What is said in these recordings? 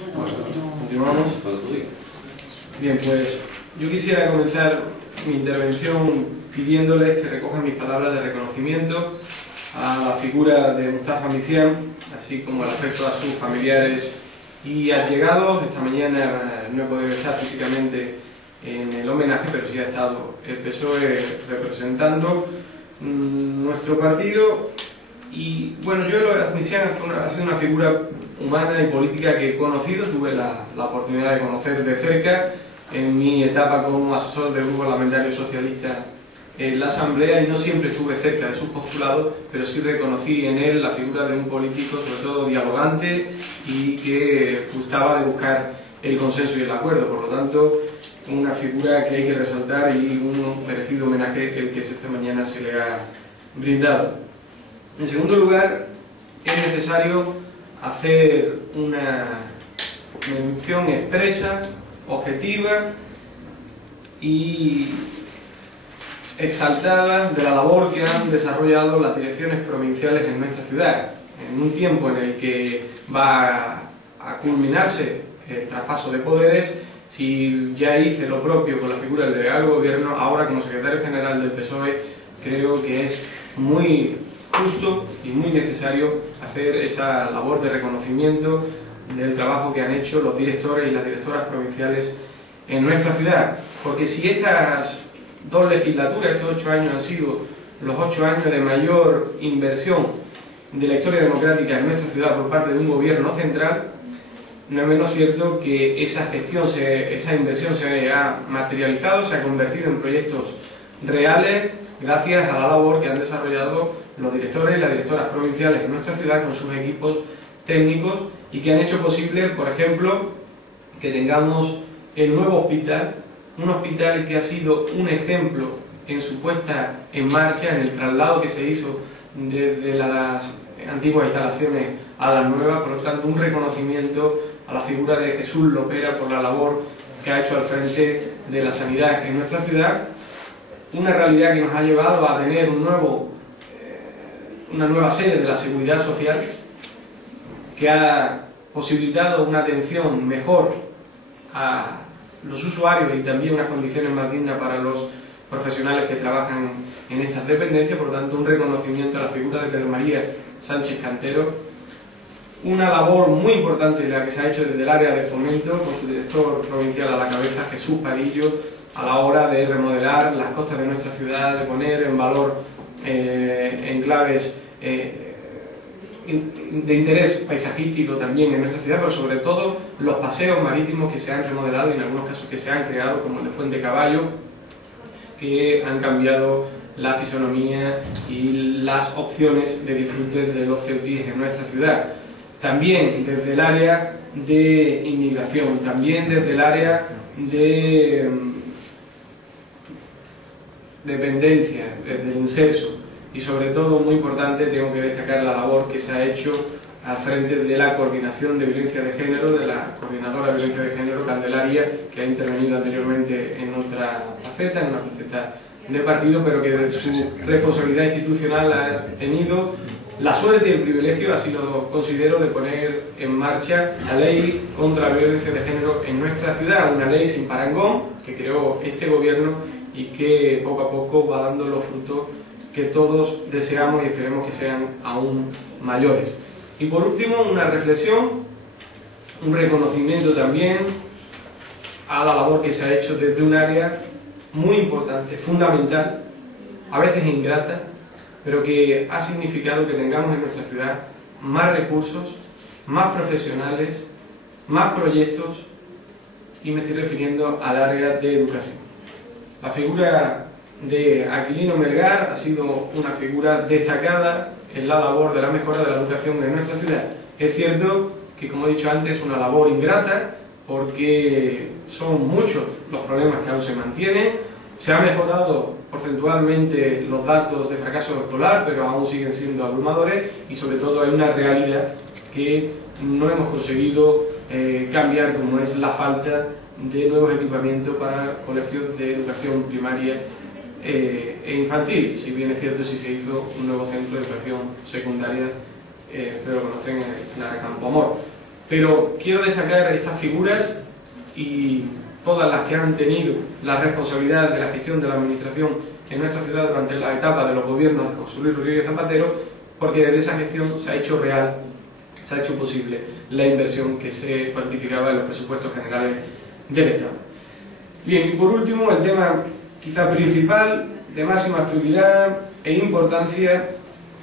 Continuamos. Bien, pues yo quisiera comenzar mi intervención pidiéndoles que recojan mis palabras de reconocimiento a la figura de Mustafa Misián, así como al afecto a sus familiares y allegados. Esta mañana no he podido estar físicamente en el homenaje, pero sí ha estado el PSOE representando nuestro partido. Y bueno, yo Misián ha sido una figura humana y política que he conocido, tuve la oportunidad de conocer de cerca en mi etapa como asesor del grupo parlamentario socialista en la Asamblea, y no siempre estuve cerca de sus postulados, pero sí reconocí en él la figura de un político sobre todo dialogante y que gustaba de buscar el consenso y el acuerdo. Por lo tanto, una figura que hay que resaltar y un merecido homenaje el que esta mañana se le ha brindado. En segundo lugar, es necesario hacer una mención expresa, objetiva y exaltada de la labor que han desarrollado las direcciones provinciales en nuestra ciudad. En un tiempo en el que va a culminarse el traspaso de poderes, si ya hice lo propio con la figura del delegado del gobierno, ahora como secretario general del PSOE creo que es muy justo y muy necesario hacer esa labor de reconocimiento del trabajo que han hecho los directores y las directoras provinciales en nuestra ciudad. Porque si estas dos legislaturas, estos 8 años, han sido los 8 años de mayor inversión de la historia democrática en nuestra ciudad por parte de un gobierno central, no es menos cierto que esa gestión, esa inversión se ha materializado, se ha convertido en proyectos reales gracias a la labor que han desarrollado los directores y las directoras provinciales en nuestra ciudad con sus equipos técnicos, y que han hecho posible, por ejemplo, que tengamos el nuevo hospital, un hospital que ha sido un ejemplo en su puesta en marcha, en el traslado que se hizo desde las antiguas instalaciones a las nuevas. Por lo tanto, un reconocimiento a la figura de Jesús Lopera por la labor que ha hecho al frente de la sanidad en nuestra ciudad. Una realidad que nos ha llevado a tener una nueva sede de la Seguridad Social, que ha posibilitado una atención mejor a los usuarios y también unas condiciones más dignas para los profesionales que trabajan en estas dependencias. Por lo tanto, un reconocimiento a la figura de Pedro María Sánchez Cantero. Una labor muy importante la que se ha hecho desde el área de fomento, con su director provincial a la cabeza, Jesús Padillo, a la hora de remodelar las costas de nuestra ciudad, de poner en valor enclaves de interés paisajístico también en nuestra ciudad, pero sobre todo los paseos marítimos que se han remodelado y en algunos casos que se han creado, como el de Fuente Caballo, que han cambiado la fisonomía y las opciones de disfrute de los ceutíes en nuestra ciudad. También desde el área de inmigración, también desde el área de dependencia, desde el inserso, y sobre todo, muy importante, tengo que destacar la labor que se ha hecho al frente de la coordinación de violencia de género, de la coordinadora de violencia de género, Candelaria, que ha intervenido anteriormente en otra faceta, en una faceta de partido, pero que de su responsabilidad institucional ha tenido la suerte y el privilegio, así lo considero, de poner en marcha la ley contra la violencia de género en nuestra ciudad, una ley sin parangón que creó este gobierno y que poco a poco va dando los frutos que todos deseamos y esperemos que sean aún mayores. Y por último, una reflexión, un reconocimiento también a la labor que se ha hecho desde un área muy importante, fundamental, a veces ingrata, pero que ha significado que tengamos en nuestra ciudad más recursos, más profesionales, más proyectos, y me estoy refiriendo al área de educación. La figura de Aquilino Melgar ha sido una figura destacada en la labor de la mejora de la educación en nuestra ciudad. Es cierto que, como he dicho antes, es una labor ingrata porque son muchos los problemas que aún se mantienen. Se han mejorado porcentualmente los datos de fracaso escolar, pero aún siguen siendo abrumadores, y sobre todo hay una realidad que no hemos conseguido cambiar, como es la falta de nuevos equipamientos para colegios de educación primaria e infantil. Si bien es cierto, si se hizo un nuevo centro de educación secundaria, ustedes lo conocen, en la Campo Amor. Pero quiero destacar estas figuras y todas las que han tenido la responsabilidad de la gestión de la administración en nuestra ciudad durante la etapa de los gobiernos de José Luis Rodríguez Zapatero, porque desde esa gestión se ha hecho real, se ha hecho posible la inversión que se cuantificaba en los presupuestos generales del Estado. Bien, y por último, el tema quizá principal, de máxima actualidad e importancia,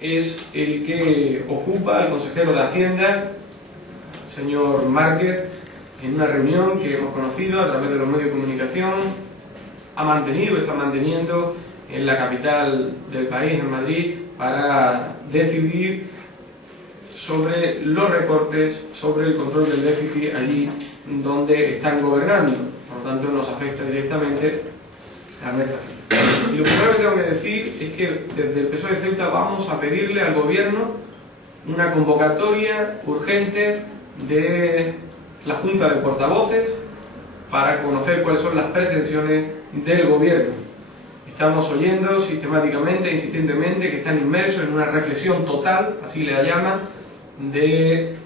es el que ocupa el consejero de Hacienda, señor Márquez, en una reunión que hemos conocido a través de los medios de comunicación, está manteniendo en la capital del país, en Madrid, para decidir sobre los recortes, sobre el control del déficit allí donde están gobernando. Por lo tanto, nos afecta directamente a nuestra ciudad. Y lo primero que tengo que decir es que desde el PSOE de Ceuta vamos a pedirle al gobierno una convocatoria urgente de la Junta de Portavoces para conocer cuáles son las pretensiones del gobierno. Estamos oyendo sistemáticamente, insistentemente, que están inmersos en una reflexión total, así le llaman, de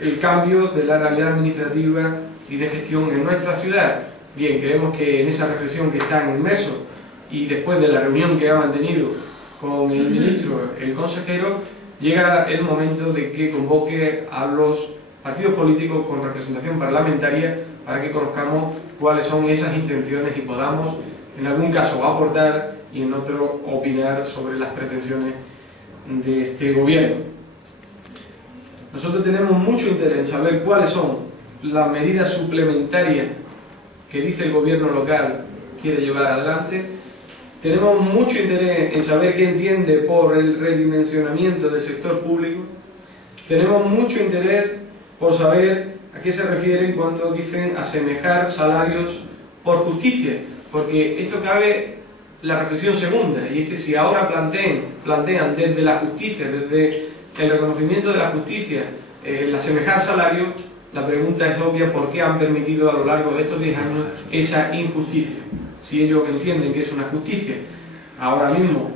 el cambio de la realidad administrativa y de gestión en nuestra ciudad. Bien, creemos que en esa reflexión que están inmersos y después de la reunión que ha mantenido con el ministro, el consejero, llega el momento de que convoque a los partidos políticos con representación parlamentaria para que conozcamos cuáles son esas intenciones y podamos en algún caso aportar y en otro opinar sobre las pretensiones de este gobierno. Nosotros tenemos mucho interés en saber cuáles son las medidas suplementarias que dice el gobierno local quiere llevar adelante. Tenemos mucho interés en saber qué entiende por el redimensionamiento del sector público. Tenemos mucho interés por saber a qué se refieren cuando dicen asemejar salarios por justicia, porque esto cabe la reflexión segunda, y es que si ahora plantean desde la justicia, desde el reconocimiento de la justicia, el asemejar salarios, la pregunta es obvia: ¿por qué han permitido a lo largo de estos 10 años esa injusticia? Si ellos entienden que es una justicia ahora mismo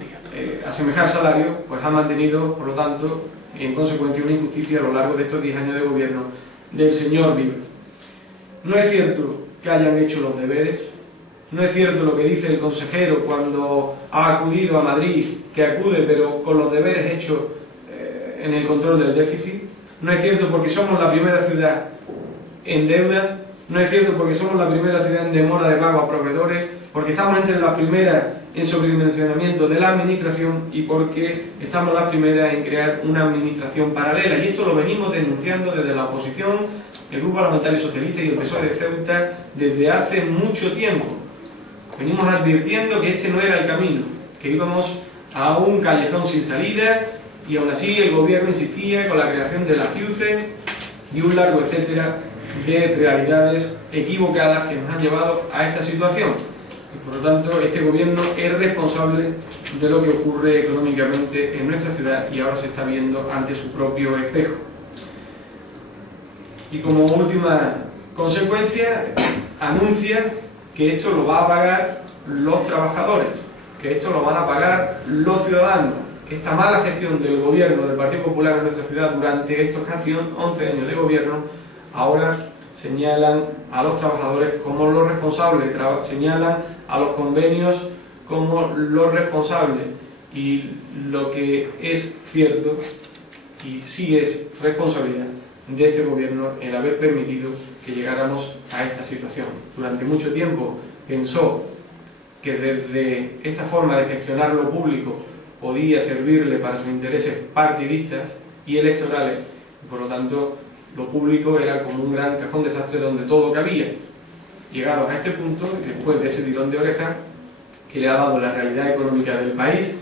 asemejar salarios, pues han mantenido, por lo tanto, en consecuencia, una injusticia a lo largo de estos 10 años de gobierno del señor Vives. No es cierto que hayan hecho los deberes, no es cierto lo que dice el consejero cuando ha acudido a Madrid, que acude pero con los deberes hechos en el control del déficit. No es cierto porque somos la primera ciudad en deuda, no es cierto porque somos la primera ciudad en demora de pago a proveedores, porque estamos entre las primeras en sobredimensionamiento de la administración y porque estamos las primeras en crear una administración paralela. Y esto lo venimos denunciando desde la oposición, el Grupo Parlamentario Socialista y el PSOE de Ceuta desde hace mucho tiempo. Venimos advirtiendo que este no era el camino, que íbamos a un callejón sin salida, y aún así el gobierno insistía con la creación de la CIUCE y un largo etcétera de realidades equivocadas que nos han llevado a esta situación. Y por lo tanto, este gobierno es responsable de lo que ocurre económicamente en nuestra ciudad y ahora se está viendo ante su propio espejo. Y como última consecuencia, anuncia que esto lo va a pagar los trabajadores, que esto lo van a pagar los ciudadanos. Esta mala gestión del gobierno del Partido Popular en nuestra ciudad durante estos casi 11 años de gobierno, ahora señalan a los trabajadores como los responsables, señalan a los convenios como los responsables. Y lo que es cierto, y sí es responsabilidad de este gobierno, el haber permitido que llegáramos a esta situación. Durante mucho tiempo pensó que desde esta forma de gestionar lo público podía servirle para sus intereses partidistas y electorales, y por lo tanto lo público era como un gran cajón desastre donde todo cabía. Llegados a este punto, después de ese tirón de orejas que le ha dado la realidad económica del país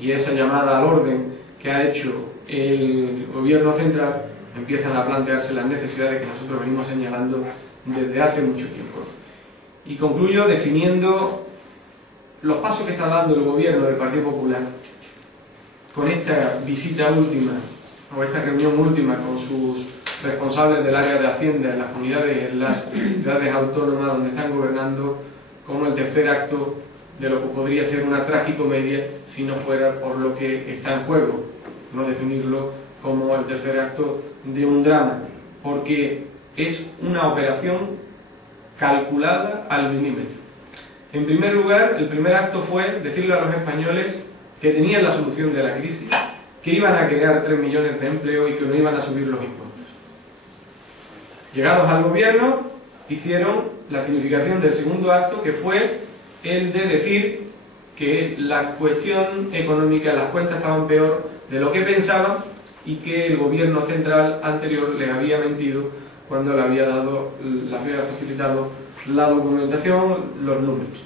y esa llamada al orden que ha hecho el gobierno central, empiezan a plantearse las necesidades que nosotros venimos señalando desde hace mucho tiempo. Y concluyo definiendo los pasos que está dando el gobierno del Partido Popular con esta visita última, o esta reunión última con sus responsables del área de Hacienda en las comunidades, en las ciudades autónomas donde están gobernando, como el tercer acto de lo que podría ser una tragicomedia si no fuera por lo que está en juego, no definirlo como el tercer acto de un drama, porque es una operación calculada al milímetro. En primer lugar, el primer acto fue decirle a los españoles que tenían la solución de la crisis, que iban a crear 3 millones de empleos y que no iban a subir los impuestos. Llegados al gobierno, hicieron la significación del segundo acto, que fue el de decir que la cuestión económica, las cuentas estaban peor de lo que pensaban y que el gobierno central anterior les había mentido cuando les había facilitado la documentación, los números.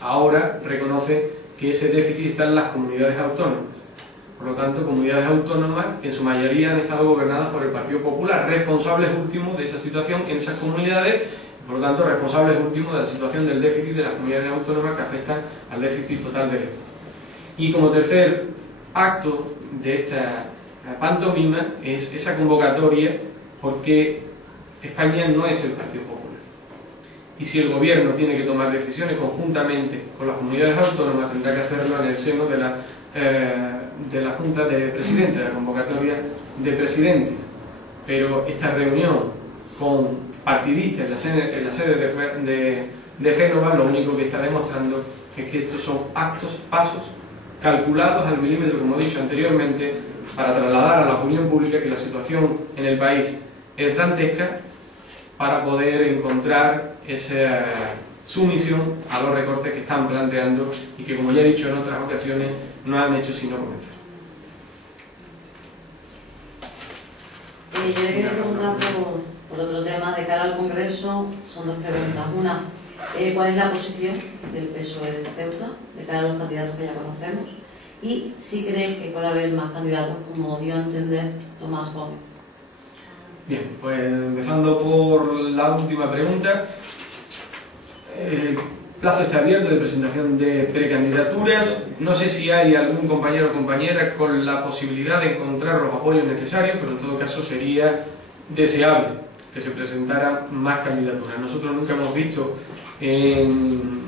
Ahora reconoce que ese déficit está en las comunidades autónomas. Por lo tanto, comunidades autónomas en su mayoría han estado gobernadas por el Partido Popular, responsables últimos de esa situación en esas comunidades, y por lo tanto responsables últimos de la situación del déficit de las comunidades autónomas que afectan al déficit total del Estado. Y como tercer acto de esta pantomima es esa convocatoria, porque España no es el Partido Popular. Y si el gobierno tiene que tomar decisiones conjuntamente con las comunidades autónomas, tendrá que hacerlo en el seno de la Junta de Presidentes, de la convocatoria de presidentes. Pero esta reunión con partidistas en la sede de Génova, lo único que está demostrando es que estos son actos, pasos calculados al milímetro, como he dicho anteriormente, para trasladar a la opinión pública que la situación en el país es dantesca, para poder encontrar esa sumisión a los recortes que están planteando y que, como ya he dicho en otras ocasiones, no han hecho sino comenzar. Yo le quería preguntar por otro tema de cara al Congreso. Son dos preguntas. Una, ¿cuál es la posición del PSOE de Ceuta de cara a los candidatos que ya conocemos? Y si cree que puede haber más candidatos, como dio a entender Tomás Gómez. Bien, pues empezando por la última pregunta. El plazo está abierto de presentación de precandidaturas. No sé si hay algún compañero o compañera con la posibilidad de encontrar los apoyos necesarios, pero en todo caso sería deseable que se presentaran más candidaturas. Nosotros nunca hemos visto en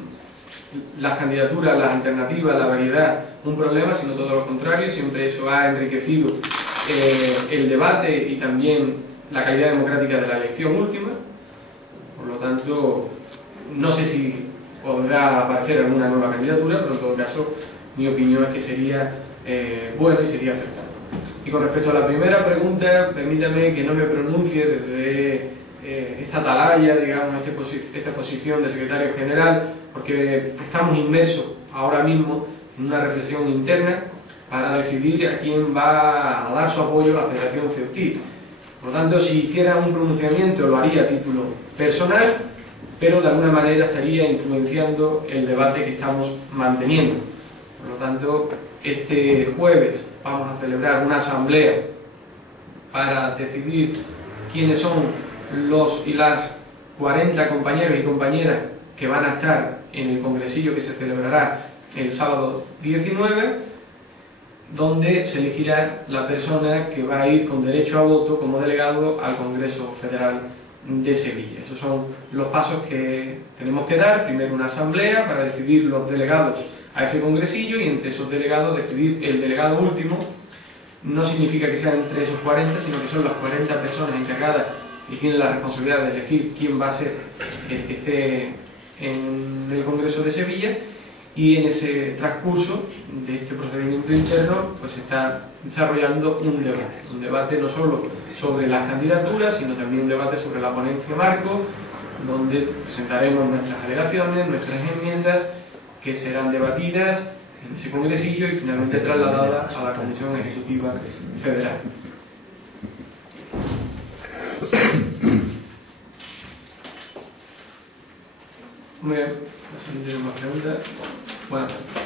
las candidaturas, las alternativas, la variedad, un problema, sino todo lo contrario. Siempre eso ha enriquecido el debate y también la calidad democrática de la elección última. Por lo tanto, no sé si podrá aparecer alguna nueva candidatura, pero en todo caso mi opinión es que sería bueno y sería acertado. Y con respecto a la primera pregunta, permítame que no me pronuncie desde esta atalaya, digamos, esta posición de secretario general, porque estamos inmersos ahora mismo en una reflexión interna para decidir a quién va a dar su apoyo a la Federación Ceutí. Por lo tanto, si hiciera un pronunciamiento lo haría a título personal, pero de alguna manera estaría influenciando el debate que estamos manteniendo. Por lo tanto, este jueves vamos a celebrar una asamblea para decidir quiénes son los y las 40 compañeros y compañeras que van a estar en el congresillo que se celebrará el sábado 19, donde se elegirá la persona que va a ir con derecho a voto como delegado al Congreso Federal de Sevilla. Esos son los pasos que tenemos que dar. Primero una asamblea para decidir los delegados a ese congresillo y entre esos delegados decidir el delegado último. No significa que sean entre esos 40, sino que son las 40 personas encargadas y tienen la responsabilidad de elegir quién va a ser el que esté en el Congreso de Sevilla. Y en ese transcurso de este procedimiento interno pues se está desarrollando un debate no solo sobre las candidaturas, sino también un debate sobre la ponencia marco, donde presentaremos nuestras alegaciones, nuestras enmiendas, que serán debatidas en ese congresillo y finalmente trasladadas a la Comisión Ejecutiva Federal. Muy bien, no sé si tenemos más preguntas. Buenas tardes.